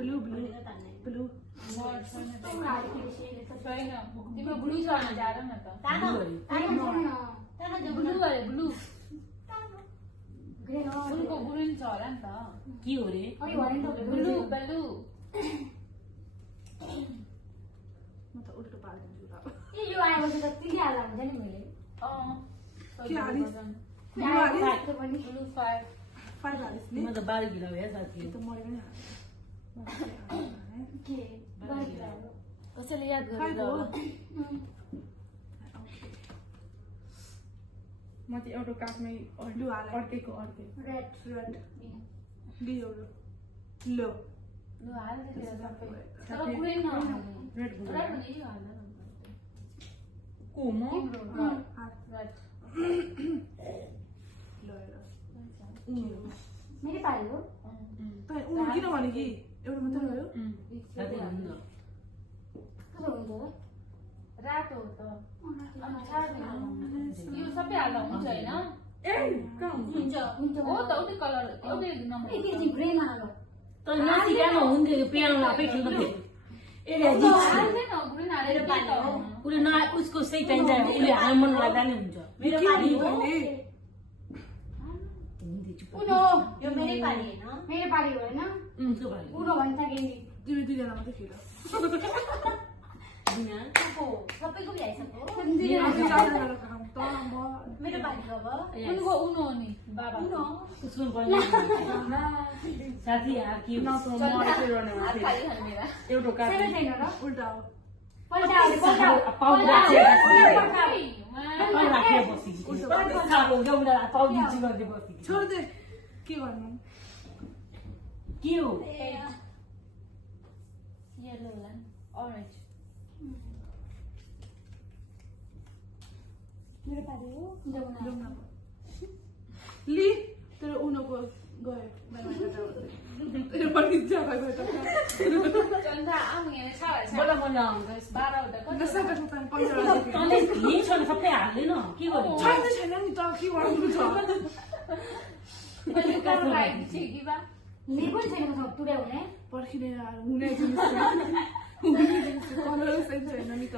blue तिम्रो blue छ भने जाड न त ब्लू अरे ब्लू उनको ब्लू छ होला नि त के हो रे ब्लू ब्लू म त उल्टो पाल्दिन्छु ल यो आएपछि त तिली हाल्दा हुन्छ नि मैले के हालिस ब्लू 5 हालिस नि म त 12 गिरा भए साथी त मैले पनि के कसैले याद हालेँ गर्नु म त एउटा काठमै ब्लू हाले अर्केको अर्के रेड बी एउटा लो लु हाल दे सबै तर कुनै न रेड रेड भने यो हाल्न न को म रेड लो हेर मेरो पाली हो त उनी किन भने कि एउटा मात्र भयो साथी हुन्छ कस्तो हुन्छ रातो हो त अनि यो सबै हाल्दा हुन्छ हैन ए कहाँ हुन्छ हुन्छ हो त उतै कलर एउटै नम्बर एकैचोटि ग्रे नहाल्नु त नसिकामा हुन्थ्यो यो पियानो आफै खेल्नु थियो एले हाल्दैन ग्रिन हालेर पानी हो उसले न उसको सही टाइम चाहिँ उसले हाल्न मन लाग्दा नै हुन्छ मेरो पाली हो उनो यो मेरै पाली हैन मेरो पाली हो हैन उसको भाइ उनो भन्छ कि तिमी दुईजना मात्रै खेल दिना को सबैको भ्याइसक्यो मेरो पाली हो अब उनको उनो हो नि बाबा उसको पनि साथी आकी न त म अर्कै गर्ने हात खाली खाने मेरा एउटा काट छैन छैन र उल्टा हो पल्टा पाउ राखेर पल्टा बसी खाएको जौडा पाउ दिन्छु गर्दै बसी छोड दे के गर्नु के हो येलो लाइन ऑरेंज मेरो पाली हो जाउन ली तर उनको गयो तेरो पनि जग्गा गयो त चन्दा आउँ यहाँ छ भन्छ बोला बोला हुन्छ 12 हुँदा कति नसाका सुतान 15 तँले लिन्छ नि सबै हाल्दैन के गर्नु छैन नि त के गर्नु छ मैले कलर लाइट छ कि बा ले पनि छैन मसँग तुड्याउने पर्खिने हुने जिनिस कलर सेन्स छैन नि त